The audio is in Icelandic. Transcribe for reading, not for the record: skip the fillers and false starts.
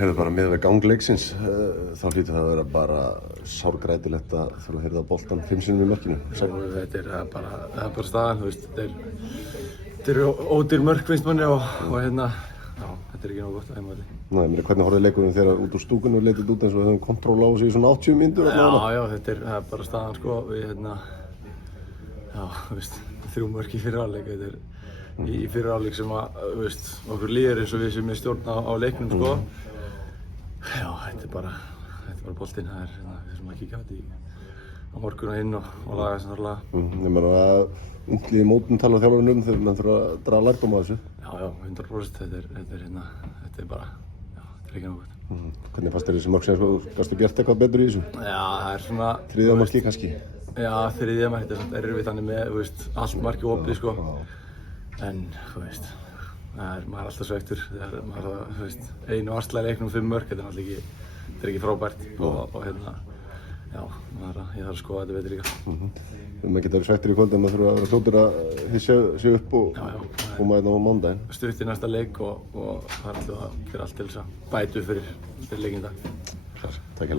Heyrðu bara með við gang leiksins, þá hlýtur það að vera bara sárgrætilegt að þurfa að heyrða boltan 5 sinnum í markinu. Þetta er bara staðan, þú veist, þetta er ódýr mörk finnst manni og hérna, já, þetta er ekki nógu gott að heima þetta. Nei, mér hvernig horfði leikurinn þegar út úr stúkunni og leitið út eins og við höfum kontról á þessu í svona 80 mínútur? Já, þetta er bara staðan sko, við hérna, já, þú veist, 3 mörk í fyrri hálfleik, þetta er í fyrri hálfleik sem að, þú veist, okkur líður eins og við sem er stjórn á leiknum sko. Já, þetta er bara boltinn, það er hérna, við sem að kíkja á þetta á morgun og hinn og laga sem þarf að laga. Ég meina að unglið í mótum tala þjálfarinn þegar mann þurfa að draga lærdóm af þessu. Já, 100%, þetta er hérna, þetta er bara, já, þetta er ekki nógu gott. Hvernig fannst þér þessi mörk sem gastu gert eitthvað betur í þessu? Já, það er svona... Þriðja marki kannski? Já, þriðja marki, þetta er svona erfitt þannig með, þú veist, allt marki opið sko. En, þú veist, maður er alltaf sveiktur þegar maður, þú veist, einu varsla í leiknum 5 mörk, þetta er náttúrulega ekki frábært og hérna, já, ég þarf að skoða þetta betur líka. Maður getur verið sveiktur í kvöld en maður þurfa að vera fljótur að hissa sig upp og koma hérna á mánudaginn. Stutt í næsta leik og það er alltaf að gera allt til þess að bæta upp fyrir leikinn í dag. Takk.